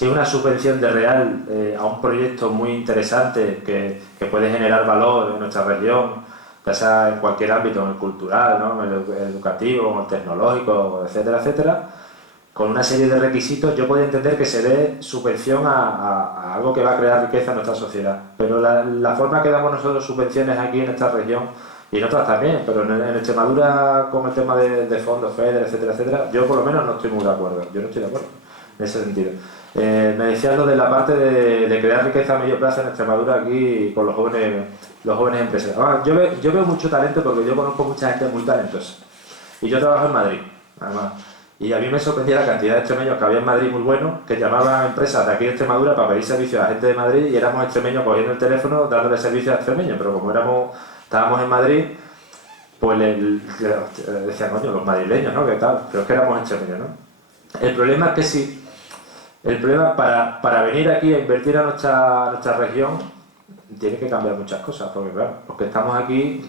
si es una subvención de real a un proyecto muy interesante que puede generar valor en nuestra región, ya sea en cualquier ámbito, en el cultural, ¿no? En el educativo, en el tecnológico, etcétera, etcétera, con una serie de requisitos, yo podría entender que se dé subvención a algo que va a crear riqueza en nuestra sociedad. Pero la forma que damos nosotros subvenciones aquí en esta región, y en otras también, pero en Extremadura con el tema de fondos, FEDER, etcétera, etcétera, yo por lo menos no estoy muy de acuerdo. Yo no estoy de acuerdo en ese sentido. Me decías lo de la parte de crear riqueza a medio plazo en Extremadura aquí con los jóvenes empresarios. Yo veo mucho talento porque yo conozco mucha gente muy talentosa. Y yo trabajo en Madrid, además. Y a mí me sorprendía la cantidad de extremeños que había en Madrid muy buenos, que llamaban a empresas de aquí de Extremadura para pedir servicios a gente de Madrid y éramos extremeños cogiendo el teléfono dándole servicios a extremeños, pero como estábamos en Madrid, pues le decían, coño, los madrileños, ¿no? ¿Qué tal? Pero es que éramos extremeños, ¿no? El problema es que sí, el problema para venir aquí a invertir a nuestra región tiene que cambiar muchas cosas, porque claro, los que estamos aquí,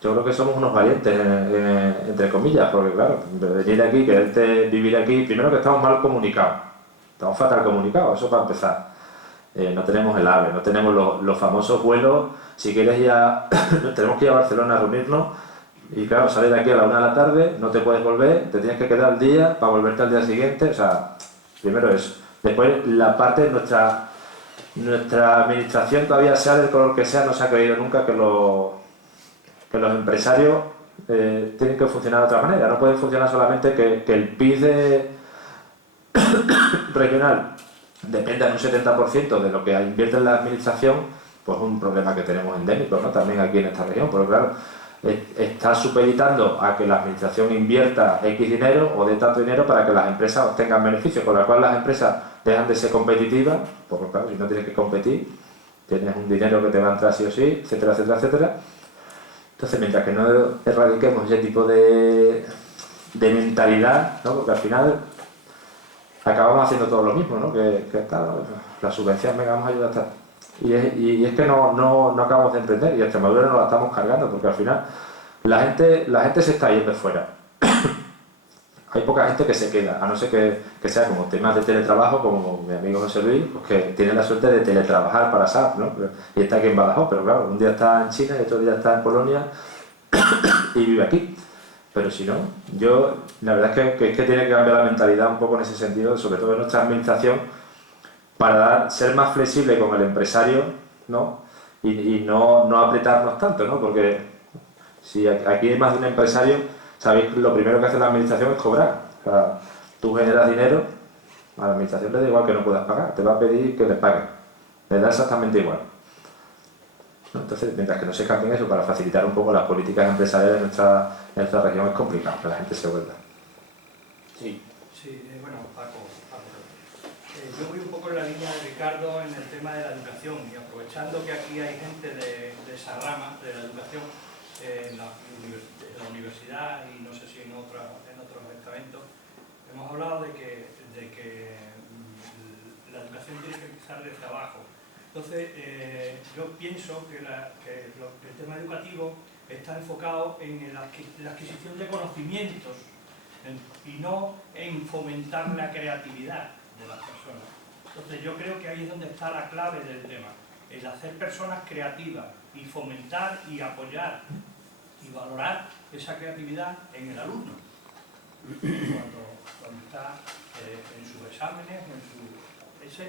yo creo que somos unos valientes, entre comillas, porque claro, venir aquí, quererte vivir aquí, primero que estamos mal comunicados, estamos fatal comunicados, eso para empezar. No tenemos el AVE, no tenemos los famosos vuelos, si quieres ya, tenemos que ir a Barcelona a reunirnos, y claro, sales de aquí a la 1 de la tarde, no te puedes volver, te tienes que quedar al día para volverte al día siguiente, o sea, primero eso. Después la parte de nuestra administración todavía sea del color que sea, no se ha creído nunca que los empresarios tienen que funcionar de otra manera. No pueden funcionar solamente que el PIB regional dependa en un 70% de lo que invierte en la administración, pues un problema que tenemos endémico, ¿no? También aquí en esta región, porque claro, está supeditando a que la administración invierta X dinero o dé tanto dinero para que las empresas obtengan beneficios, con lo cual las empresas dejan de ser competitivas, porque claro, si no tienes que competir, tienes un dinero que te va a entrar sí o sí, etcétera, etcétera, etcétera. Entonces, mientras que no erradiquemos ese tipo de mentalidad, ¿no? Porque al final acabamos haciendo todo lo mismo, ¿no? Que tal, la subvención, venga, vamos a ayudar a tal. Y es que no acabamos de entender, y a Extremadura nos la estamos cargando, porque al final la gente se está yendo fuera. Hay poca gente que se queda, a no ser que sea como temas de teletrabajo, como mi amigo José Luis, pues que tiene la suerte de teletrabajar para SAP, ¿no? Y está aquí en Badajoz, pero claro, un día está en China y otro día está en Polonia y vive aquí. Pero si no, la verdad es que tiene que cambiar la mentalidad un poco en ese sentido, sobre todo en nuestra administración, para ser más flexible con el empresario, ¿no? Y no apretarnos tanto, ¿no? Porque si aquí hay más de un empresario, sabéis que lo primero que hace la administración es cobrar. O sea, tú generas dinero, a la administración le da igual que no puedas pagar, te va a pedir que le pagues. Le da exactamente igual. Entonces, mientras que no se cambien eso para facilitar un poco las políticas empresariales de nuestra región, es complicado que la gente se vuelva. Sí. Sí, bueno, Paco. Yo voy un poco en la línea de Ricardo en el tema de la educación y aprovechando que aquí hay gente de esa rama de la educación en la universidad y no sé si en otros estamentos, hemos hablado de que la educación tiene que empezar desde abajo. Entonces, yo pienso que el tema educativo está enfocado en la adquisición de conocimientos y no en fomentar la creatividad de las personas. Entonces, yo creo que ahí es donde está la clave del tema, el hacer personas creativas y fomentar y apoyar y valorar esa creatividad en el alumno cuando está en sus exámenes,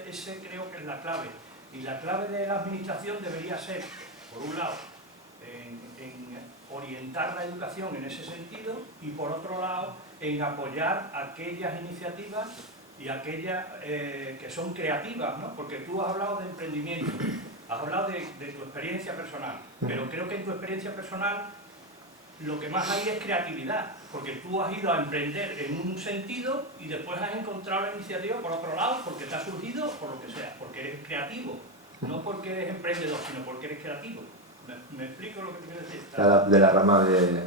ese creo que es la clave. Y la clave de la administración debería ser, por un lado, en orientar la educación en ese sentido y por otro lado, en apoyar aquellas iniciativas y aquellas que son creativas, ¿no? Porque tú has hablado de emprendimiento, has hablado de tu experiencia personal, pero creo que en tu experiencia personal lo que más hay es creatividad, porque tú has ido a emprender en un sentido y después has encontrado la iniciativa por otro lado porque te ha surgido por lo que sea, porque eres creativo, no porque eres emprendedor, sino porque eres creativo. ¿Me explico lo que quiero decir? De la rama de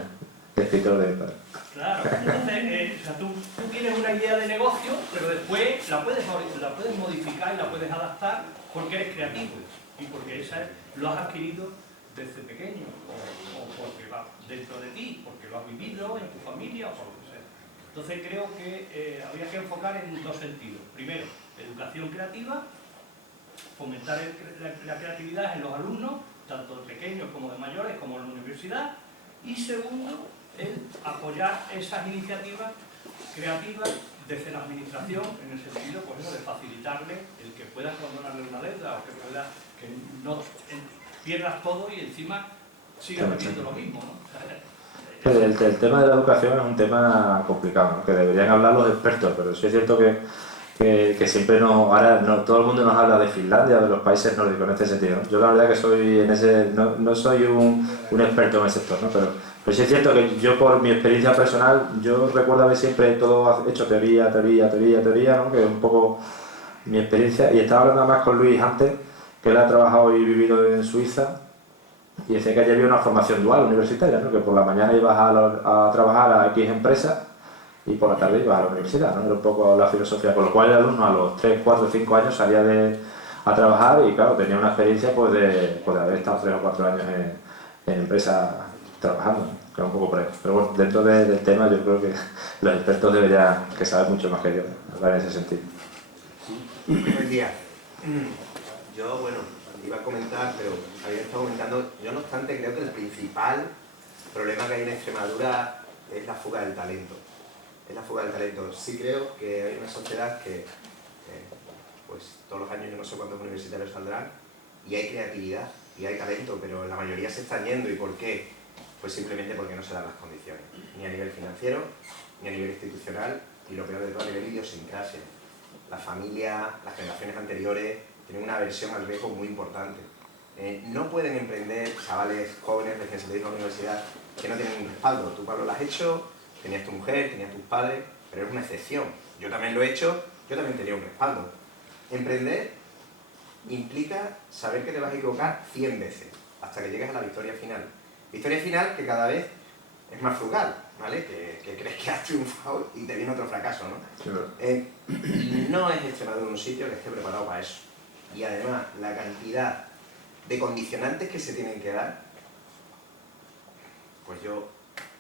escritor de mi padre. Claro, entonces o sea, tú tienes una idea de negocio, pero después la puedes modificar y la puedes adaptar porque eres creativo y porque lo has adquirido desde pequeño o porque va dentro de ti, porque lo has vivido en tu familia o por lo que sea. Entonces creo que habría que enfocar en dos sentidos. Primero, educación estimulación creativa, fomentar la creatividad en los alumnos, tanto de pequeños como de mayores, como en la universidad, y segundo, el apoyar esas iniciativas creativas desde la administración, en el sentido pues, de facilitarle el que pueda condonarle una deuda o que pueda que no pierdas todo y encima sigas haciendo lo mismo, ¿no? El tema de la educación es un tema complicado, ¿no? Que deberían hablar los expertos, pero sí es cierto que siempre ahora todo el mundo nos habla de Finlandia, de los países nórdicos en este sentido, ¿no? Yo la verdad que soy no soy un experto en el sector, ¿no? Pero sí es cierto que yo, por mi experiencia personal, yo recuerdo haber siempre todo hecho teoría, ¿no? Que es un poco mi experiencia, y estaba hablando más con Luis antes, que él ha trabajado y vivido en Suiza, y decía que allí había una formación dual universitaria, ¿no? Que por la mañana ibas a trabajar a X empresas y por la tarde ibas a la universidad, ¿no? Era un poco la filosofía, con lo cual el alumno a los 3, 4, 5 años salía a trabajar y claro, tenía una experiencia pues de haber estado 3 o 4 años en empresas trabajando, ¿no? Que era un poco por ahí. Pero bueno, dentro del tema yo creo que los expertos deberían que saber mucho más que yo hablar en ese sentido. Buen día. Yo, bueno, iba a comentar, pero había estado comentando, yo no obstante creo que el principal problema que hay en Extremadura es la fuga del talento. Es la fuga del talento. Sí creo que hay una sociedad que, pues todos los años yo no sé cuántos universitarios saldrán, y hay creatividad, y hay talento, pero la mayoría se están yendo. ¿Y por qué? Pues simplemente porque no se dan las condiciones, ni a nivel financiero, ni a nivel institucional, y lo peor de todo a nivel idiosincrasia. La familia, las generaciones anteriores, tienen una aversión al riesgo muy importante. No pueden emprender chavales jóvenes recién salidos de la universidad que no tienen un respaldo. Tú, Pablo, lo has hecho, tenías tu mujer, tenías tus padres, pero es una excepción. Yo también lo he hecho, yo también tenía un respaldo. Emprender implica saber que te vas a equivocar 100 veces, hasta que llegues a la victoria final. Victoria final que cada vez es más frugal, ¿vale? Que crees que has triunfado y te viene otro fracaso, ¿no? Sí. No es Extremadura un sitio que esté preparado para eso. Y además, la cantidad de condicionantes que se tienen que dar, pues yo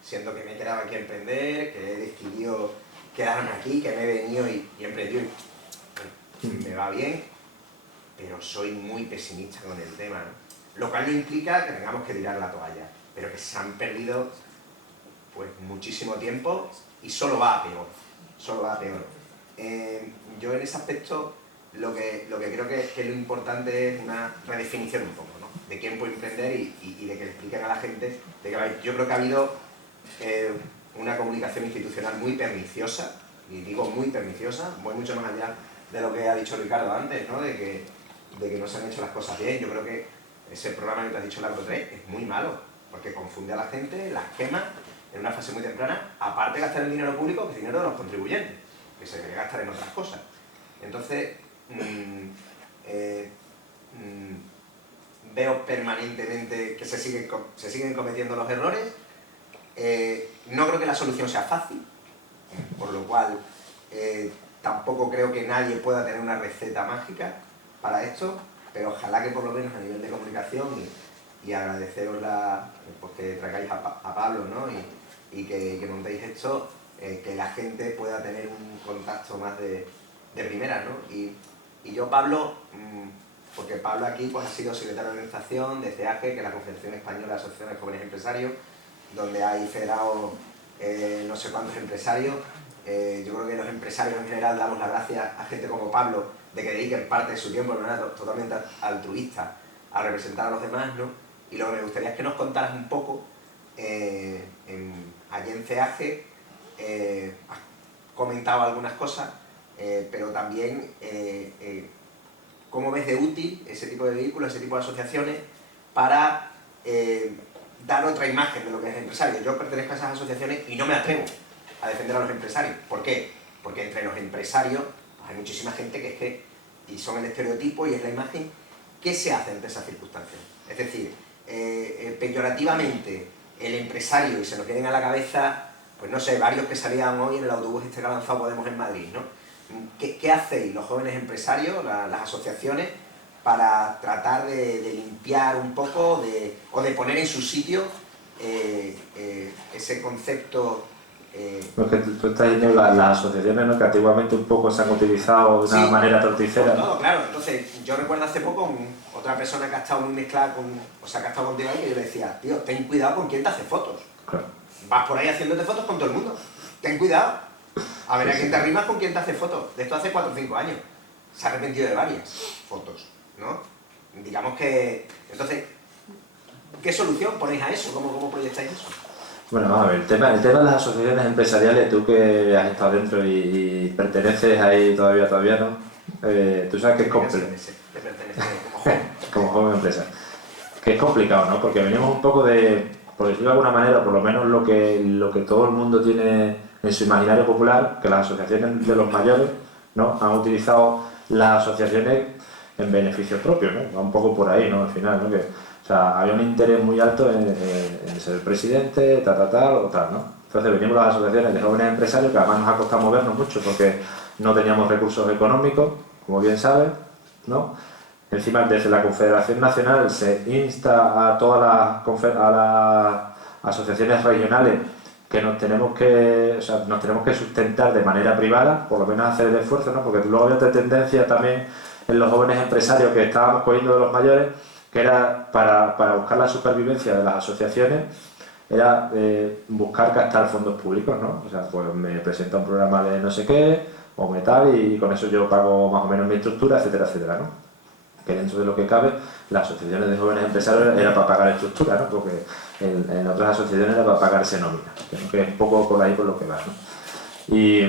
siento que me he quedado aquí a emprender, que he decidido quedarme aquí, que me he venido y he emprendido y me va bien, pero soy muy pesimista con el tema, ¿no? Lo cual no implica que tengamos que tirar la toalla, pero que se han perdido pues muchísimo tiempo y solo va a peor, solo va a peor. Yo en ese aspecto lo que creo que lo importante es una redefinición un poco, ¿no? De quién puede emprender y de que le expliquen a la gente de que yo creo que ha habido una comunicación institucional muy perniciosa, y digo muy perniciosa, voy mucho más allá de lo que ha dicho Ricardo antes, ¿no? De que no se han hecho las cosas bien. Yo creo que ese programa que te has dicho, el Agro 3, es muy malo, porque confunde a la gente, las quema en una fase muy temprana, aparte de gastar el dinero público, que es dinero de los contribuyentes, que se debe gastar en otras cosas. Entonces, veo permanentemente que se siguen cometiendo los errores. No creo que la solución sea fácil, por lo cual tampoco creo que nadie pueda tener una receta mágica para esto, pero ojalá que por lo menos a nivel de comunicación y agradeceros pues que traigáis a Pablo, ¿no? y que montéis esto, que la gente pueda tener un contacto más de primera, ¿no? Y yo, Pablo, porque Pablo aquí pues, ha sido secretario de organización de CEAGE, que es la Confederación Española de Asociaciones de Jóvenes Empresarios, donde hay federados no sé cuántos empresarios. Yo creo que los empresarios en general damos las gracias a gente como Pablo de que dediquen parte de su tiempo de manera totalmente altruista a representar a los demás, ¿no? Y lo que me gustaría es que nos contaras un poco, allí en CEAGE, has comentado algunas cosas, pero también cómo ves de útil ese tipo de vehículos, ese tipo de asociaciones para dar otra imagen de lo que es el empresario. Yo pertenezco a esas asociaciones y no me atrevo a defender a los empresarios. ¿Por qué? Porque entre los empresarios pues hay muchísima gente que es que, y son el estereotipo y es la imagen, ¿qué se hace ante esas circunstancias? Es decir, peyorativamente el empresario, y se nos vienen a la cabeza, pues no sé, varios que salían hoy en el autobús este que ha lanzado Podemos en Madrid, ¿no? ¿Qué hacéis los jóvenes empresarios, las asociaciones, para tratar de limpiar un poco o de poner en su sitio ese concepto Lo que tú estás diciendo, las asociaciones, ¿no?, que antiguamente un poco se han utilizado de una manera torticera. No, claro. Entonces, yo recuerdo hace poco otra persona que ha estado muy mezclada con, o sea, que ha estado contigo ahí, que yo le decía, tío, ten cuidado con quién te hace fotos. Claro. Vas por ahí haciéndote fotos con todo el mundo. Ten cuidado. A ver a quién te arrimas con quién te hace fotos. De esto hace 4 o 5 años. Se ha arrepentido de varias fotos, ¿no? Digamos que... Entonces, ¿qué solución ponéis a eso? ¿Cómo proyectáis eso? Bueno, vamos a ver, el tema de las asociaciones empresariales, tú que has estado dentro y perteneces ahí todavía no, tú sabes que es complejo. Como joven empresa. Que es complicado, ¿no? Porque venimos un poco de, por decirlo de alguna manera, por lo menos lo que todo el mundo tiene en su imaginario popular, que las asociaciones de los mayores, ¿no?, han utilizado las asociaciones en beneficio propio, ¿no? Va un poco por ahí, ¿no? Al final, ¿no? O sea, había un interés muy alto en ser presidente, tal, ¿no? Entonces venimos las asociaciones de jóvenes empresarios, que además nos ha costado movernos mucho porque no teníamos recursos económicos, como bien sabes, ¿no? Encima, desde la Confederación Nacional se insta a todas las asociaciones regionales que nos tenemos que sustentar de manera privada, por lo menos hacer el esfuerzo, ¿no? Porque luego había otra tendencia también en los jóvenes empresarios que estábamos cogiendo de los mayores, que era para buscar la supervivencia de las asociaciones, era buscar captar fondos públicos, ¿no? O sea, pues me presenta un programa de no sé qué, o metal, y con eso yo pago más o menos mi estructura, etcétera, etcétera, ¿no? Que dentro de lo que cabe, las asociaciones de jóvenes empresarios era para pagar estructura, ¿no? Porque en otras asociaciones era para pagarse nómina, que es un poco por ahí por lo que va, ¿no? Y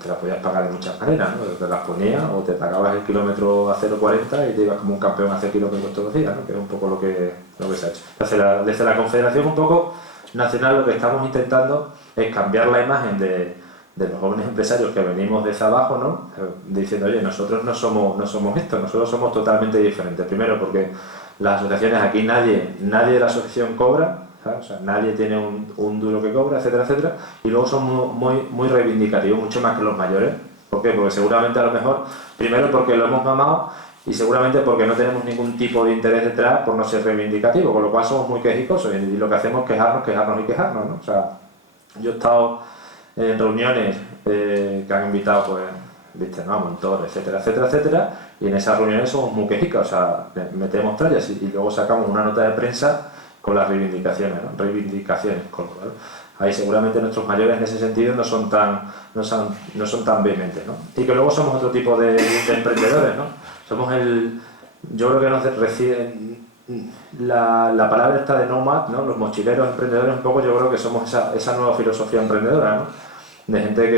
te las podías pagar de muchas maneras, ¿no? Te las ponías o te pagabas el kilómetro a 0,40 y te ibas como un campeón a hacer kilómetros todos los días, ¿no? Que es un poco lo que se ha hecho. Entonces, desde la Confederación un poco nacional, lo que estamos intentando es cambiar la imagen de los jóvenes empresarios que venimos desde abajo, ¿no? Diciendo, oye, nosotros no somos esto, nosotros somos totalmente diferentes. Primero porque las asociaciones aquí nadie de la asociación cobra, ¿sabes? O sea, nadie tiene un duro que cobra, etcétera, etcétera. Y luego somos muy reivindicativos, mucho más que los mayores. ¿Por qué? Porque seguramente a lo mejor, primero porque lo hemos mamado y seguramente porque no tenemos ningún tipo de interés detrás por no ser reivindicativos, con lo cual somos muy quejicosos y lo que hacemos es quejarnos, ¿no? O sea, yo he estado en reuniones que han invitado, pues, viste, ¿no?, a Montor, etcétera, etcétera, etcétera, y en esas reuniones somos muy quejicas, o sea, metemos trallas y luego sacamos una nota de prensa con las reivindicaciones, ¿no? Con lo cual, ahí seguramente nuestros mayores en ese sentido no son tan vehementes, ¿no? Y que luego somos otro tipo de emprendedores, ¿no? Somos yo creo que nos reciben la palabra esta de nomad, ¿no? Los mochileros emprendedores, un poco yo creo que somos esa nueva filosofía emprendedora, ¿no? De gente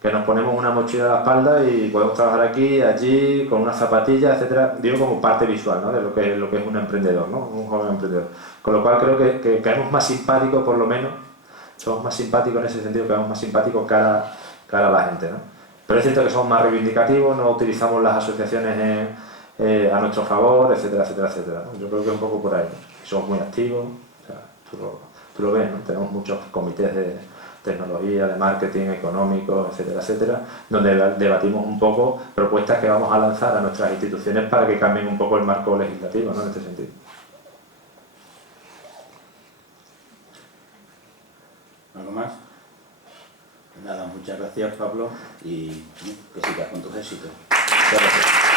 que nos ponemos una mochila a la espalda y podemos trabajar aquí, allí, con unas zapatillas, etcétera. Digo, como parte visual, ¿no?, de lo que es un emprendedor, ¿no?, un joven emprendedor. Con lo cual creo que caemos más simpáticos, por lo menos, somos más simpáticos en ese sentido, caemos más simpáticos cara a la gente, ¿no? Pero es cierto que somos más reivindicativos, no utilizamos las asociaciones a nuestro favor, etcétera, etcétera, etcétera, ¿no? Yo creo que es un poco por ahí, ¿no? Somos muy activos, o sea, tú lo ves, ¿no? Tenemos muchos comités de tecnología, de marketing, económico, etcétera, etcétera, donde debatimos un poco propuestas que vamos a lanzar a nuestras instituciones para que cambien un poco el marco legislativo, ¿no?, en este sentido. ¿Algo más? Nada, muchas gracias, Pablo, y que sigas con tus éxitos. Muchas gracias.